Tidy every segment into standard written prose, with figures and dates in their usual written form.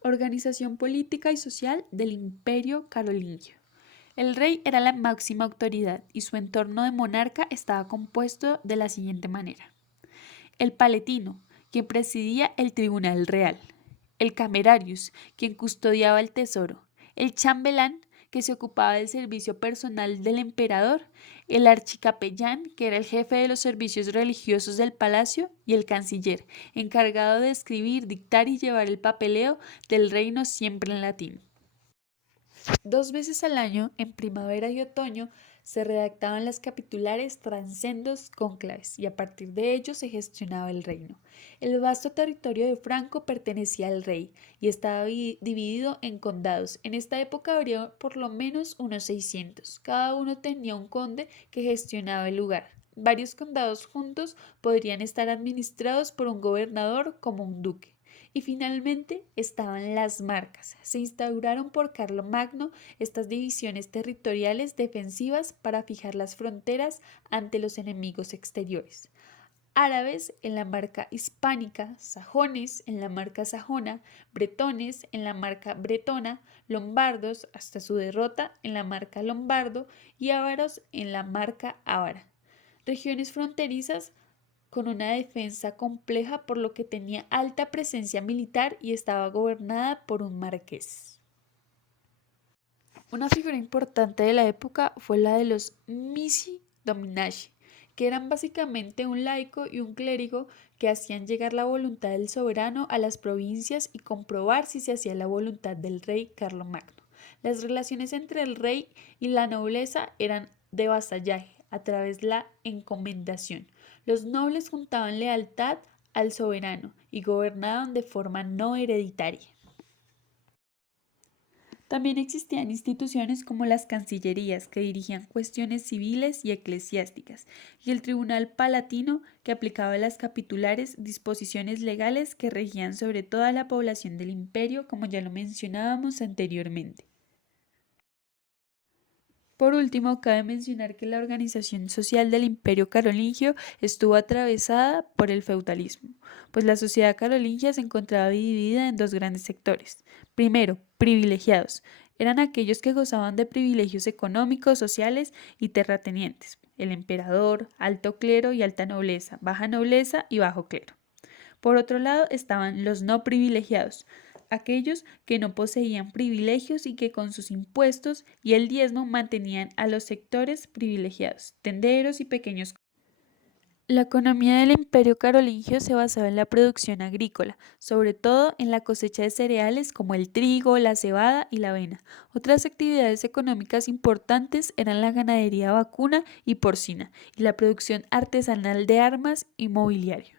Organización política y social del Imperio Carolingio. El rey era la máxima autoridad y su entorno de monarca estaba compuesto de la siguiente manera. El paletino, quien presidía el tribunal real. El camerarius, quien custodiaba el tesoro. El chambelán, que se ocupaba del servicio personal del emperador. El archicapellán, que era el jefe de los servicios religiosos del palacio. Y el canciller, encargado de escribir, dictar y llevar el papeleo del reino siempre en latín. 2 veces al año, en primavera y otoño, se redactaban las capitulares transendos cónclaves y a partir de ellos se gestionaba el reino. El vasto territorio de Franco pertenecía al rey y estaba dividido en condados. En esta época habría por lo menos unos 600. Cada uno tenía un conde que gestionaba el lugar. Varios condados juntos podrían estar administrados por un gobernador como un duque. Y finalmente estaban las marcas. Se instauraron por Carlomagno estas divisiones territoriales defensivas para fijar las fronteras ante los enemigos exteriores. Árabes en la marca hispánica, sajones en la marca sajona, bretones en la marca bretona, lombardos hasta su derrota en la marca lombardo y ávaros en la marca ávara. Regiones fronterizas con una defensa compleja por lo que tenía alta presencia militar y estaba gobernada por un marqués. Una figura importante de la época fue la de los missi dominaci, que eran básicamente un laico y un clérigo que hacían llegar la voluntad del soberano a las provincias y comprobar si se hacía la voluntad del rey Carlomagno. Las relaciones entre el rey y la nobleza eran de vasallaje a través de la encomendación. Los nobles juntaban lealtad al soberano y gobernaban de forma no hereditaria. También existían instituciones como las cancillerías, que dirigían cuestiones civiles y eclesiásticas, y el Tribunal Palatino, que aplicaba a las capitulares disposiciones legales que regían sobre toda la población del imperio, como ya lo mencionábamos anteriormente. Por último, cabe mencionar que la organización social del Imperio Carolingio estuvo atravesada por el feudalismo, pues la sociedad carolingia se encontraba dividida en dos grandes sectores. Primero, privilegiados. Eran aquellos que gozaban de privilegios económicos, sociales y terratenientes. El emperador, alto clero y alta nobleza, baja nobleza y bajo clero. Por otro lado estaban los no privilegiados, aquellos que no poseían privilegios y que con sus impuestos y el diezmo mantenían a los sectores privilegiados, tenderos y pequeños. La economía del Imperio Carolingio se basaba en la producción agrícola, sobre todo en la cosecha de cereales como el trigo, la cebada y la avena. Otras actividades económicas importantes eran la ganadería vacuna y porcina y la producción artesanal de armas y mobiliario.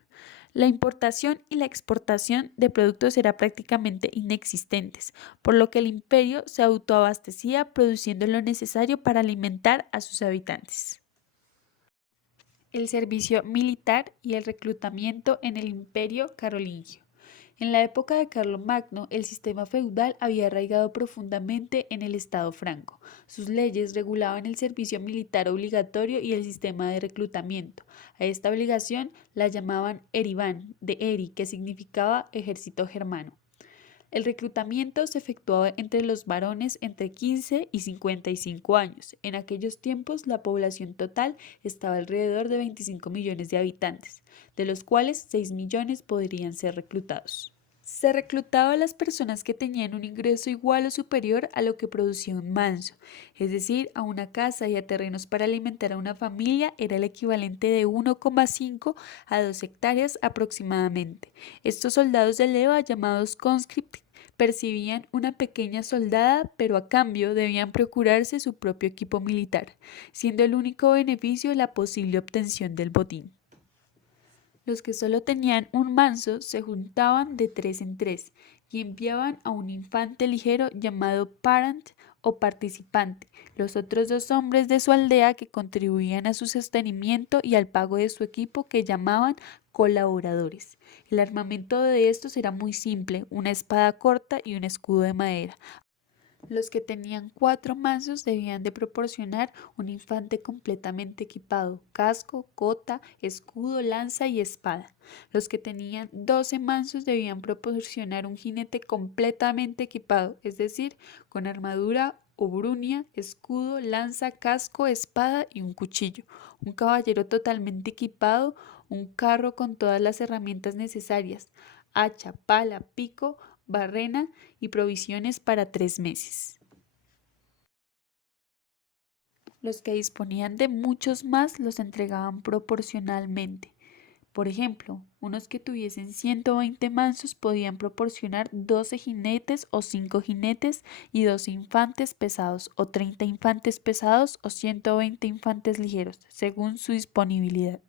La importación y la exportación de productos era prácticamente inexistentes, por lo que el imperio se autoabastecía produciendo lo necesario para alimentar a sus habitantes. El servicio militar y el reclutamiento en el imperio carolingio. En la época de Carlomagno, el sistema feudal había arraigado profundamente en el Estado franco. Sus leyes regulaban el servicio militar obligatorio y el sistema de reclutamiento. A esta obligación la llamaban eribán, de eri, que significaba ejército germano. El reclutamiento se efectuaba entre los varones entre 15 y 55 años. En aquellos tiempos la población total estaba alrededor de 25 millones de habitantes, de los cuales 6 millones podrían ser reclutados. Se reclutaba a las personas que tenían un ingreso igual o superior a lo que producía un manso, es decir, a una casa y a terrenos para alimentar a una familia era el equivalente de 1,5 a 2 hectáreas aproximadamente. Estos soldados de leva, llamados conscript, percibían una pequeña soldada, pero a cambio debían procurarse su propio equipo militar, siendo el único beneficio la posible obtención del botín. Los que solo tenían un manso se juntaban de tres en tres y enviaban a un infante ligero llamado parent o participante, los otros dos hombres de su aldea que contribuían a su sostenimiento y al pago de su equipo que llamaban colaboradores. El armamento de estos era muy simple, una espada corta y un escudo de madera. Los que tenían 4 mansos debían de proporcionar un infante completamente equipado, casco, cota, escudo, lanza y espada. Los que tenían 12 mansos debían proporcionar un jinete completamente equipado, es decir, con armadura o brunia, escudo, lanza, casco, espada y un cuchillo. Un caballero totalmente equipado, un carro con todas las herramientas necesarias, hacha, pala, pico, barrena y provisiones para 3 meses. Los que disponían de muchos más los entregaban proporcionalmente. Por ejemplo, unos que tuviesen 120 mansos podían proporcionar 12 jinetes o 5 jinetes y 12 infantes pesados o 30 infantes pesados o 120 infantes ligeros, según su disponibilidad.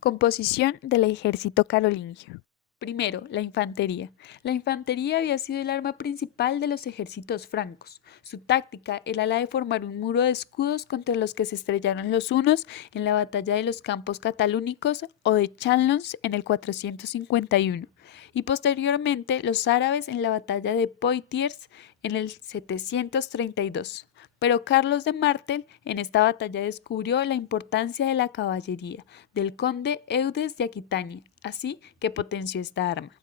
Composición del ejército carolingio. Primero, la infantería. La infantería había sido el arma principal de los ejércitos francos. Su táctica era la de formar un muro de escudos contra los que se estrellaron los hunos en la batalla de los Campos Catalúnicos o de Chalons en el 451, y posteriormente los árabes en la batalla de Poitiers en el 732. Pero Carlos de Martel en esta batalla descubrió la importancia de la caballería del conde Eudes de Aquitania, así que potenció esta arma.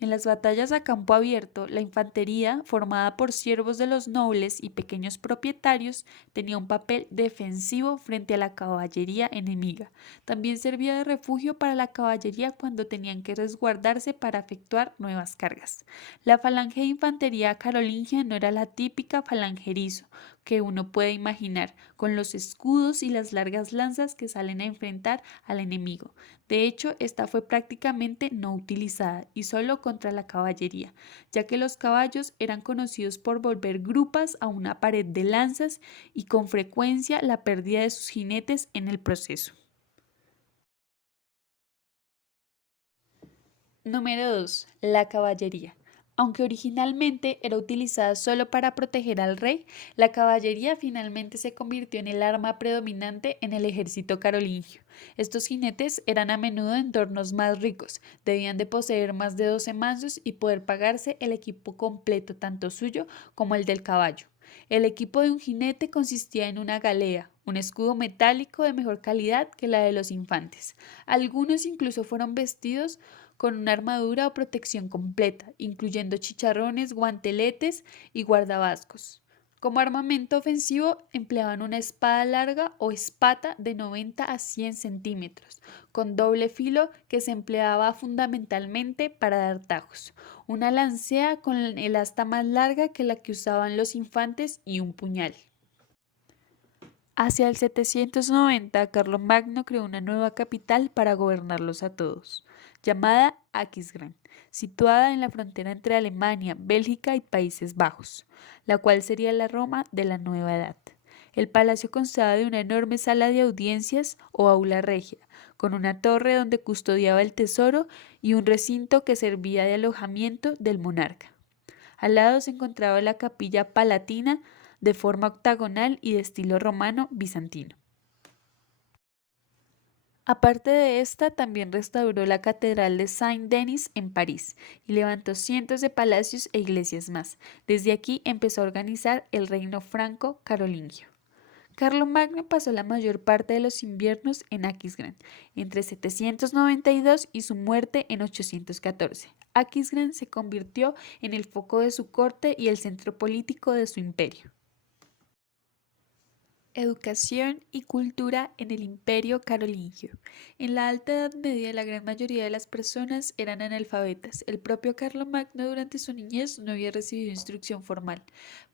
En las batallas a campo abierto, la infantería, formada por siervos de los nobles y pequeños propietarios, tenía un papel defensivo frente a la caballería enemiga. También servía de refugio para la caballería cuando tenían que resguardarse para efectuar nuevas cargas. La falange de infantería carolingia no era la típica falange erizo que uno puede imaginar, con los escudos y las largas lanzas que salen a enfrentar al enemigo. De hecho, esta fue prácticamente no utilizada y solo contra la caballería, ya que los caballos eran conocidos por volver grupas a una pared de lanzas y con frecuencia la pérdida de sus jinetes en el proceso. Número 2. La caballería. Aunque originalmente era utilizada solo para proteger al rey, la caballería finalmente se convirtió en el arma predominante en el ejército carolingio. Estos jinetes eran a menudo de entornos más ricos, debían de poseer más de 12 mansos y poder pagarse el equipo completo, tanto suyo como el del caballo. El equipo de un jinete consistía en una galea, un escudo metálico de mejor calidad que la de los infantes. Algunos incluso fueron vestidos con una armadura o protección completa, incluyendo chicharrones, guanteletes y guardabascos. Como armamento ofensivo empleaban una espada larga o espata de 90 a 100 centímetros, con doble filo que se empleaba fundamentalmente para dar tajos, una lancea con el asta más larga que la que usaban los infantes y un puñal. Hacia el 790, Carlomagno creó una nueva capital para gobernarlos a todos, llamada Aquisgrán, situada en la frontera entre Alemania, Bélgica y Países Bajos, la cual sería la Roma de la Nueva Edad. El palacio constaba de una enorme sala de audiencias o aula regia, con una torre donde custodiaba el tesoro y un recinto que servía de alojamiento del monarca. Al lado se encontraba la capilla palatina de forma octagonal y de estilo romano bizantino. Aparte de esta, también restauró la Catedral de Saint-Denis en París y levantó cientos de palacios e iglesias más. Desde aquí empezó a organizar el reino franco-carolingio. Carlomagno pasó la mayor parte de los inviernos en Aquisgrán, entre 792 y su muerte en 814. Aquisgrán se convirtió en el foco de su corte y el centro político de su imperio. Educación y cultura en el Imperio Carolingio. En la Alta Edad Media, la gran mayoría de las personas eran analfabetas. El propio Carlomagno durante su niñez no había recibido instrucción formal.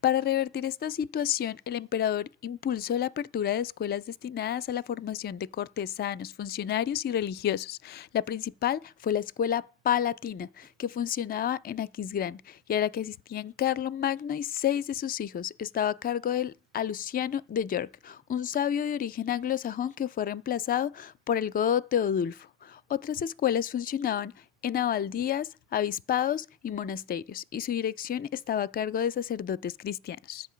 Para revertir esta situación, el emperador impulsó la apertura de escuelas destinadas a la formación de cortesanos, funcionarios y religiosos. La principal fue la Escuela Palatina, que funcionaba en Aquisgrán y a la que asistían Carlomagno y 6 de sus hijos. Estaba a cargo del a Luciano de York, un sabio de origen anglosajón que fue reemplazado por el godo Teodulfo. Otras escuelas funcionaban en abadías, obispados y monasterios, y su dirección estaba a cargo de sacerdotes cristianos.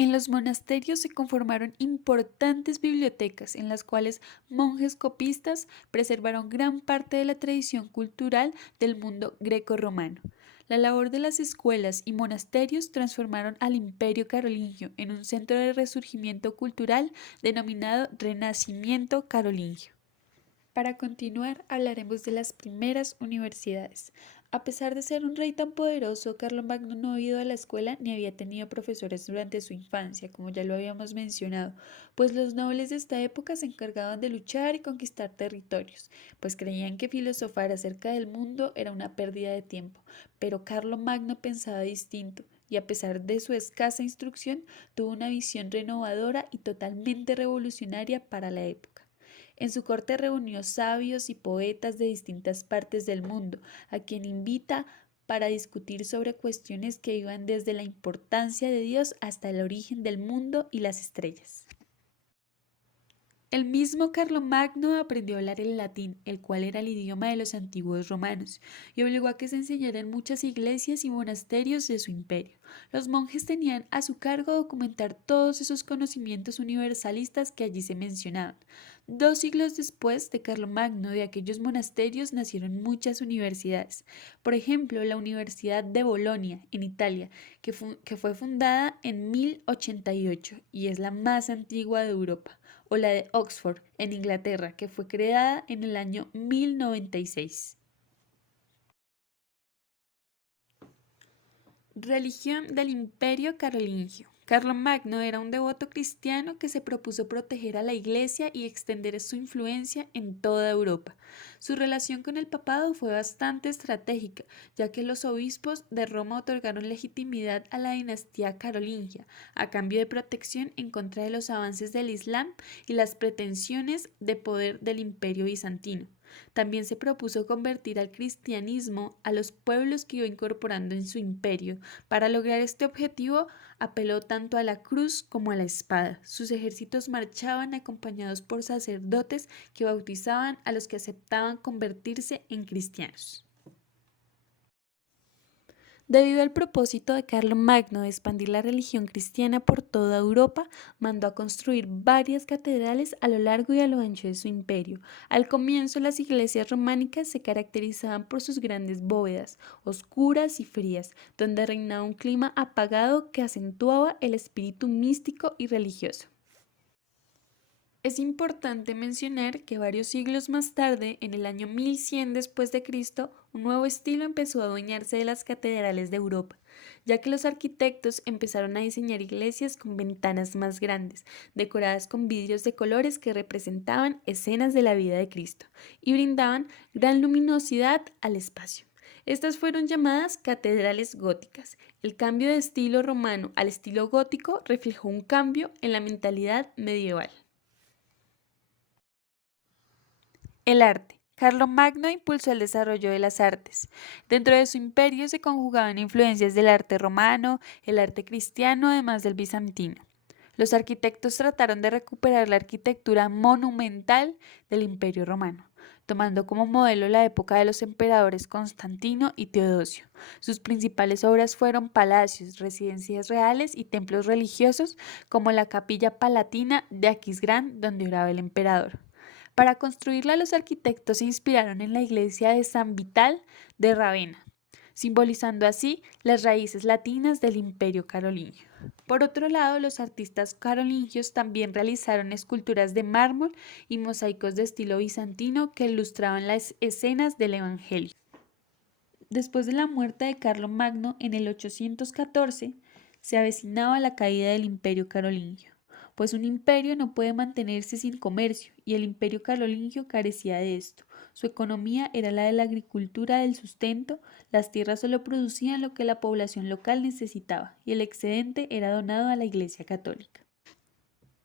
En los monasterios se conformaron importantes bibliotecas en las cuales monjes copistas preservaron gran parte de la tradición cultural del mundo greco-romano. La labor de las escuelas y monasterios transformaron al Imperio carolingio en un centro de resurgimiento cultural denominado Renacimiento carolingio. Para continuar, hablaremos de las primeras universidades. A pesar de ser un rey tan poderoso, Carlomagno no había ido a la escuela ni había tenido profesores durante su infancia, como ya lo habíamos mencionado, pues los nobles de esta época se encargaban de luchar y conquistar territorios, pues creían que filosofar acerca del mundo era una pérdida de tiempo. Pero Carlomagno pensaba distinto y a pesar de su escasa instrucción, tuvo una visión renovadora y totalmente revolucionaria para la época. En su corte reunió sabios y poetas de distintas partes del mundo, a quien invita para discutir sobre cuestiones que iban desde la importancia de Dios hasta el origen del mundo y las estrellas. El mismo Carlomagno aprendió a hablar el latín, el cual era el idioma de los antiguos romanos, y obligó a que se enseñara en muchas iglesias y monasterios de su imperio. Los monjes tenían a su cargo documentar todos esos conocimientos universalistas que allí se mencionaban. 2 siglos después de Carlomagno, de aquellos monasterios nacieron muchas universidades. Por ejemplo, la Universidad de Bolonia, en Italia, que fue fundada en 1088 y es la más antigua de Europa, o la de Oxford, en Inglaterra, que fue creada en el año 1096. Religión del Imperio Carolingio. Carlomagno era un devoto cristiano que se propuso proteger a la Iglesia y extender su influencia en toda Europa. Su relación con el papado fue bastante estratégica, ya que los obispos de Roma otorgaron legitimidad a la dinastía carolingia, a cambio de protección en contra de los avances del Islam y las pretensiones de poder del Imperio bizantino. También se propuso convertir al cristianismo a los pueblos que iba incorporando en su imperio. Para lograr este objetivo, apeló tanto a la cruz como a la espada. Sus ejércitos marchaban acompañados por sacerdotes que bautizaban a los que aceptaban convertirse en cristianos. Debido al propósito de Carlomagno de expandir la religión cristiana por toda Europa, mandó a construir varias catedrales a lo largo y a lo ancho de su imperio. Al comienzo, las iglesias románicas se caracterizaban por sus grandes bóvedas, oscuras y frías, donde reinaba un clima apagado que acentuaba el espíritu místico y religioso. Es importante mencionar que varios siglos más tarde, en el año 1100 después de Cristo, un nuevo estilo empezó a adueñarse de las catedrales de Europa, ya que los arquitectos empezaron a diseñar iglesias con ventanas más grandes, decoradas con vidrios de colores que representaban escenas de la vida de Cristo y brindaban gran luminosidad al espacio. Estas fueron llamadas catedrales góticas. El cambio de estilo romano al estilo gótico reflejó un cambio en la mentalidad medieval. El arte. Carlomagno impulsó el desarrollo de las artes. Dentro de su imperio se conjugaban influencias del arte romano, el arte cristiano, además del bizantino. Los arquitectos trataron de recuperar la arquitectura monumental del Imperio Romano, tomando como modelo la época de los emperadores Constantino y Teodosio. Sus principales obras fueron palacios, residencias reales y templos religiosos, como la Capilla Palatina de Aquisgrán, donde oraba el emperador. Para construirla, los arquitectos se inspiraron en la iglesia de San Vital de Ravenna, simbolizando así las raíces latinas del Imperio carolingio. Por otro lado, los artistas carolingios también realizaron esculturas de mármol y mosaicos de estilo bizantino que ilustraban las escenas del Evangelio. Después de la muerte de Carlomagno en el 814, se avecinaba la caída del Imperio carolingio, pues un imperio no puede mantenerse sin comercio, y el Imperio carolingio carecía de esto. Su economía era la de la agricultura del sustento, las tierras solo producían lo que la población local necesitaba, y el excedente era donado a la Iglesia católica.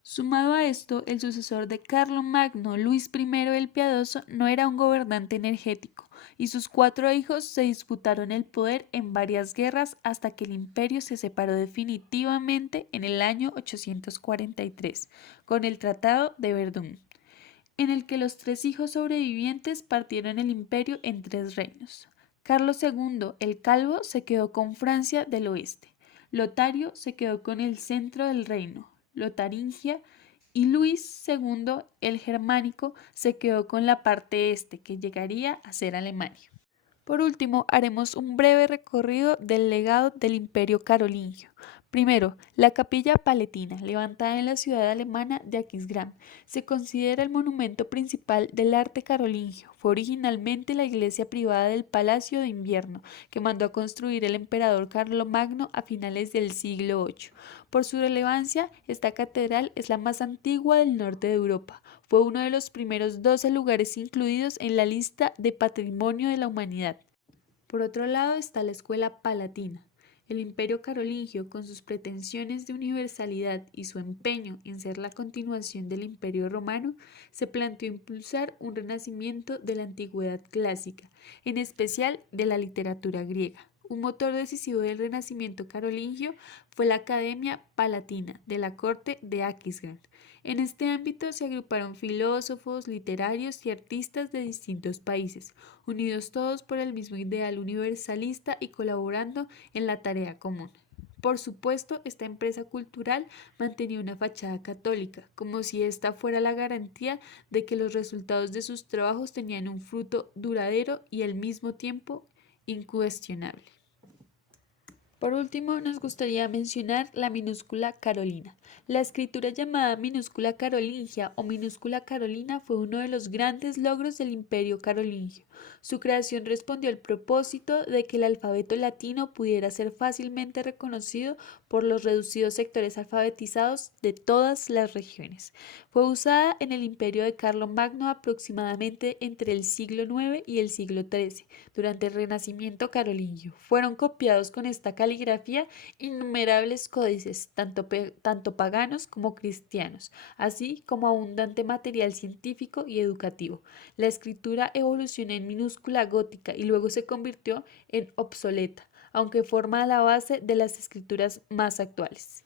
Sumado a esto, el sucesor de Carlomagno, Luis I el Piadoso, no era un gobernante energético, y sus 4 hijos se disputaron el poder en varias guerras hasta que el imperio se separó definitivamente en el año 843, con el Tratado de Verdún, en el que los 3 hijos sobrevivientes partieron el imperio en 3 reinos. Carlos II, el Calvo, se quedó con Francia del Oeste. Lotario se quedó con el centro del reino, Lotaringia, y Luis II, el germánico, se quedó con la parte este, que llegaría a ser Alemania. Por último, haremos un breve recorrido del legado del Imperio Carolingio. Primero, la Capilla Palatina, levantada en la ciudad alemana de Aquisgrán. Se considera el monumento principal del arte carolingio. Fue originalmente la iglesia privada del Palacio de Invierno, que mandó a construir el emperador Carlomagno a finales del siglo VIII. Por su relevancia, esta catedral es la más antigua del norte de Europa. Fue uno de los primeros 12 lugares incluidos en la lista de Patrimonio de la Humanidad. Por otro lado está la Escuela Palatina. El Imperio Carolingio, con sus pretensiones de universalidad y su empeño en ser la continuación del Imperio Romano, se planteó impulsar un renacimiento de la antigüedad clásica, en especial de la literatura griega. Un motor decisivo del renacimiento carolingio fue la Academia Palatina de la corte de Aquisgrán. En este ámbito se agruparon filósofos, literarios y artistas de distintos países, unidos todos por el mismo ideal universalista y colaborando en la tarea común. Por supuesto, esta empresa cultural mantenía una fachada católica, como si esta fuera la garantía de que los resultados de sus trabajos tenían un fruto duradero y al mismo tiempo incuestionable. Por último, nos gustaría mencionar la minúscula carolina. La escritura llamada minúscula carolingia o minúscula carolina fue uno de los grandes logros del Imperio carolingio. Su creación respondió al propósito de que el alfabeto latino pudiera ser fácilmente reconocido por los reducidos sectores alfabetizados de todas las regiones. Fue usada en el Imperio de Carlomagno aproximadamente entre el siglo IX y el siglo XIII, durante el Renacimiento carolingio. Fueron copiados con esta caligrafía innumerables códices, tanto paganos como cristianos, así como abundante material científico y educativo. La escritura evolucionó en minúscula gótica y luego se convirtió en obsoleta, aunque forma la base de las escrituras más actuales.